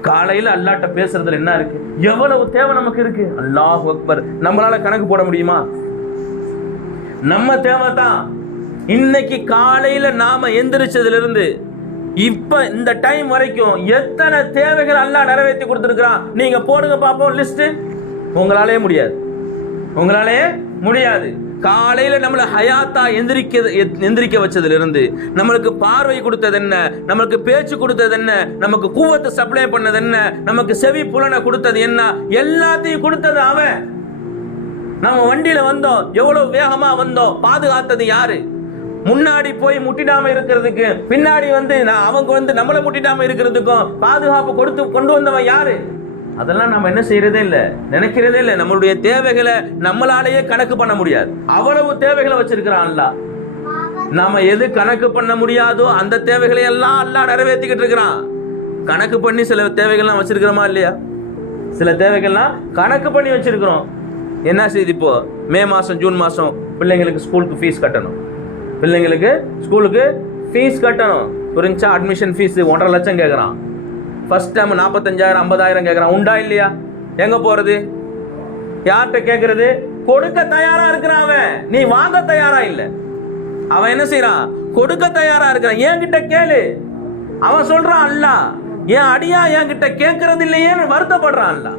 காலையில் அல்லாட்ட பேசுறதுல என்ன இருக்கு? எவ்வளவு தேவை நமக்கு இருக்கு? அல்லாஹ் அக்பர். நம்மளால கணக்கு போட முடியுமா? நம்ம தேவை தான். இன்னைக்கு காலையில நாம எந்திரிச்சதுல இருந்து இப்ப இந்த டைம் வரைக்கும் எத்தனை தேவைகள் அல்லாஹ் நிறைவேற்றி கொடுத்துருக்கிறான்? நீங்க போடுங்க பார்ப்போம் லிஸ்ட் உங்களாலே முடியாது. உங்களாலே முடியாது. காலையில நம்மள ஹயாத்தா எந்திரிக்க எந்திரிக்க வச்சதுல இருந்து நம்மளுக்கு பார்வை கொடுத்தது என்ன? நம்மளுக்கு பேச்சு கொடுத்தது என்ன? நமக்கு கூவத்தை சப்ளை பண்ணது என்ன? நமக்கு செவி புலனை கொடுத்தது என்ன? எல்லாத்தையும் கொடுத்தது அவன். நம்ம வண்டியில வந்தோம். எவ்வளவு வேகமா வந்தோம். பாதுகாத்தது யாரு? முன்னாடி போய் முட்டிடாம இருக்கிறதுக்கு பின்னாடி வந்து நான் அவங்க வந்து நம்மளை முட்டிடாம இருக்கிறதுக்கும் பாதுகாப்பு கொடுத்து கொண்டு வந்தவன் யாரு? அதெல்லாம் நம்ம என்ன செய்யறதே இல்லை. நினைக்கிறதே இல்லை. நம்மளுடைய தேவைகளை நம்மளாலேயே கணக்கு பண்ண முடியாது. அவ்வளவு தேவைகளை வச்சிருக்கிறான் அல்லாஹ் நாம எது கணக்கு பண்ண முடியாதோ அந்த தேவைகளை எல்லாம் அல்லா நிறைவேற்றிக்கிட்டு இருக்கிறான். கணக்கு பண்ணி சில தேவைகள்லாம் வச்சிருக்கிறோமா இல்லையா? சில தேவைகள்லாம் கணக்கு பண்ணி வச்சிருக்கிறோம். என்ன செய்யுது இப்போ? மே மாதம் ஜூன் மாதம் பிள்ளைங்களுக்கு ஸ்கூலுக்கு ஃபீஸ் கட்டணும். பிள்ளைங்களுக்கு ஸ்கூலுக்கு ஃபீஸ் கட்டணும். புரிஞ்சா? அட்மிஷன் ஃபீஸ் ஒன்றரை லட்சம் கேட்குறான் ஃபஸ்ட் டைம் நாற்பத்தஞ்சாயிரம் ஐம்பதாயிரம் கேட்குறான் உண்டா இல்லையா? எங்கே போகிறது யார்கிட்ட கேட்குறது கொடுக்க தயாராக இருக்கிறான் அவன். நீ வாங்க தயாராக இல்லை. அவன் என்ன செய்யறான் கொடுக்க தயாராக இருக்கிறான். என்கிட்ட கேளு. அவன் சொல்கிறான் அல்ல என் அடியா என்கிட்ட கேட்கறது இல்லையேன்னு வருத்தப்படுறான் அல்ல